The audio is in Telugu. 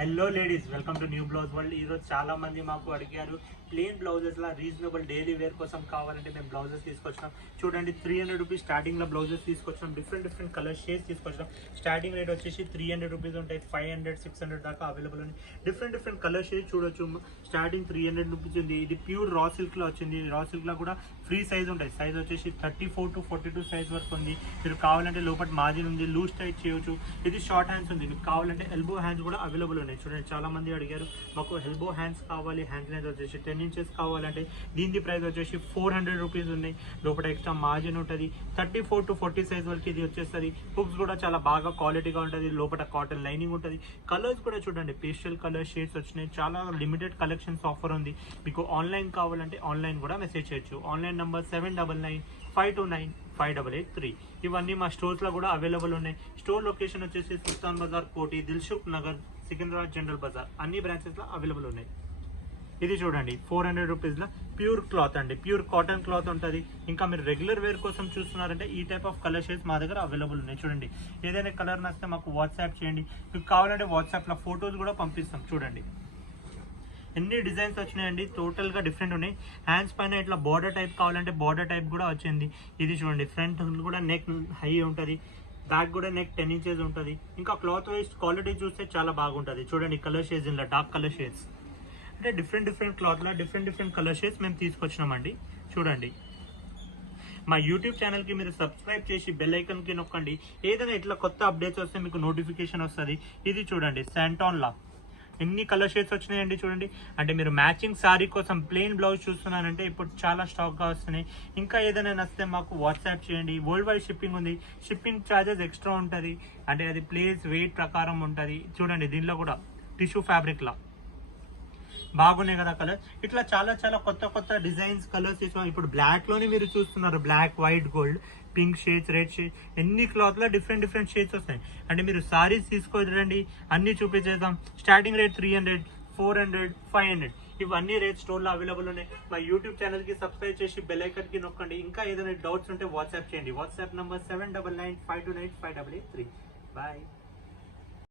Hello ladies, welcome to new blouse world. ఈరోజు చాలా మంది మాకు అడిగారు ప్లెయిన్ బ్లౌజెస్ లా రీజనబుల్ డైలీ వేర్ కోసం కావాలంటే మేము బ్లౌజెస్ తీసుకొచ్చినాం. చూడండి, 300 రూపీస్ స్టార్టింగ్ లో బ్లౌజెస్ తీసుకొచ్చినాం. డిఫరెంట్ కలర్ షేడ్స్ తీసుకొచ్చినాం. స్టార్టింగ్ రేట్ వచ్చేసి 300 రూపీస్ ఉంటాయి. 500, 600 దాకా అవైలబుల్ ఉంది. డిఫరెంట్ కలర్ షేడ్స్ చూడొచ్చు. స్టార్టింగ్ 300 రూపీస్ ఉంది. ఇది ప్యూర్ రా సిల్క్ లో వచ్చింది. రా సిల్క్ లో కూడా ఫ్రీ సైజ్ ఉంటాయి. సైజ్ వచ్చేసి 34 to 42 సైజ్ వరకు ఉంది. మీరు కావాలంటే లోపల మార్జిన్ ఉంది, లూజ్ టైట్ చేయొచ్చు. ఇది షార్ట్ హ్యాండ్స్ ఉంది. మీకు కావాలంటే ఎల్బో హ్యాండ్స్ కూడా అవైలబుల్ ఉన్నాయి. చూడండి, చాలా మంది అడిగారు మాకు ఎల్బో హ్యాండ్స్ కావాలి. హ్యాండ్స్ లెంత్ వచ్చేసి 10 inches కావాలంటే దీని ప్రైస్ వచ్చేసి 400 రూపీస్ ఉన్నాయి. లోపల ఎక్స్ట్రా మార్జిన్ ఉంటుంది. 34 to 40 సైజ్ వరకు ఇది వచ్చేస్తుంది. హుక్స్ కూడా చాలా బాగా క్వాలిటీగా ఉంటుంది. లోపల కాటన్ లైనింగ్ ఉంటుంది. కలర్స్ కూడా చూడండి, పేస్టల్ కలర్ షేడ్స్ వచ్చినాయి. చాలా లిమిటెడ్ కలెక్షన్స్ ఆఫర్ ఉంది. మీకు ఆన్లైన్ కావాలంటే ఆన్లైన్ కూడా మెసేజ్ చేయొచ్చు. Online number 7995295883. ఇవన్నీ మా స్టోర్స్ లో కూడా అవైలబుల్ ఉన్నాయి. స్టోర్ లొకేషన్ వచ్చేసి సుల్తాన్ బజార్, కోటి, దిల్సుఖ్ నగర్, సికింద్రాబాద్ జనరల్ బజార్ అన్ని బ్రాంచెస్ లో అవైలబుల్ ఉన్నాయి. ఇది చూడండి, 400 రూపీస్ లో ప్యూర్ క్లాత్ అండి. ప్యూర్ కాటన్ క్లాత్ ఉంటుంది. ఇంకా మీరు రెగ్యులర్ వేర్ కోసం చూస్తున్నారంటే ఈ టైప్ ఆఫ్ కలర్ షేడ్స్ మా దగ్గర అవైలబుల్ ఉన్నాయి. చూడండి, ఏదైనా కలర్ నచ్చితే మాకు వాట్సాప్ చేయండి. మీకు కావాలంటే వాట్సాప్ లో ఫొటోస్ కూడా పంపిస్తాం. చూడండి, ఎన్ని డిజైన్స్ వచ్చినాయండి, టోటల్ గా డిఫరెంట్ ఉన్నాయి. హ్యాండ్స్ పైన ఇట్లా బార్డర్ టైప్ కావాలంటే బార్డర్ టైప్ కూడా వచ్చింది. ఇది చూడండి, ఫ్రంట్ కూడా నెక్ హై ఉంటుంది. బ్యాక్ కూడా నెక్ 10 inches ఉంటుంది. ఇంకా క్లాత్ వైజ్ క్వాలిటీ చూస్తే చాలా బాగుంటుంది. చూడండి, కలర్ షేడ్స్ ఇలా డార్క్ కలర్ షేడ్స్ అంటే డిఫరెంట్ క్లాత్ లో డిఫరెంట్ కలర్ షేడ్స్ మేము తీసుకొచ్చినామండి. చూడండి, మా యూట్యూబ్ ఛానల్ కి మీరు సబ్స్క్రైబ్ చేసి బెల్ ఐకాన్ కి నొక్కండి. ఏదైనా ఇట్లా కొత్త అప్డేట్స్ వస్తే మీకు నోటిఫికేషన్ వస్తుంది. ఇది చూడండి, శాంటాన్ లా ఎన్ని కలర్ షేడ్స్ వచ్చినాయండి. చూడండి, అంటే మీరు మ్యాచింగ్ సారీ కోసం ప్లెయిన్ బ్లౌజ్ చూస్తున్నారంటే ఇప్పుడు చాలా స్టాక్ గా వస్తున్నాయి. ఇంకా ఏదైనా నచ్చితే మాకు వాట్సాప్ చేయండి. వరల్డ్ వైడ్ షిప్పింగ్ ఉంది. షిప్పింగ్ ఛార్జెస్ ఎక్స్ట్రా ఉంటుంది. అంటే అది ప్లేస్ వెయిట్ ప్రకారం ఉంటుంది. చూడండి, దీనిలో కూడా టిష్యూ ఫ్యాబ్రిక్ లా బాగున్నాయి కదా కలర్. ఇట్లా చాలా కొత్త డిజైన్స్ కలర్స్ తీసుకున్నాం. ఇప్పుడు బ్లాక్ లోనే మీరు చూస్తున్నారు, black, white, gold, pink shades, red shades, ఎన్ని క్లాత్ లో డిఫరెంట్ షేడ్స్ వస్తాయి. అంటే మీరు సారీస్ తీసుకోరండి, అన్ని చూపించేద్దాం. స్టార్టింగ్ రేట్ 300, 400, 500 ఇవన్నీ రేట్ స్టోర్ లో అవైలబుల్ ఉన్నాయి. మా యూట్యూబ్ ఛానల్ కి సబ్స్క్రైబ్ చేసి బెల్ ఐకాన్ కి నొక్కండి. ఇంకా ఏదైనా డౌట్స్ ఉంటే వాట్సాప్ చేయండి. WhatsApp number 7995295883. బాయ్.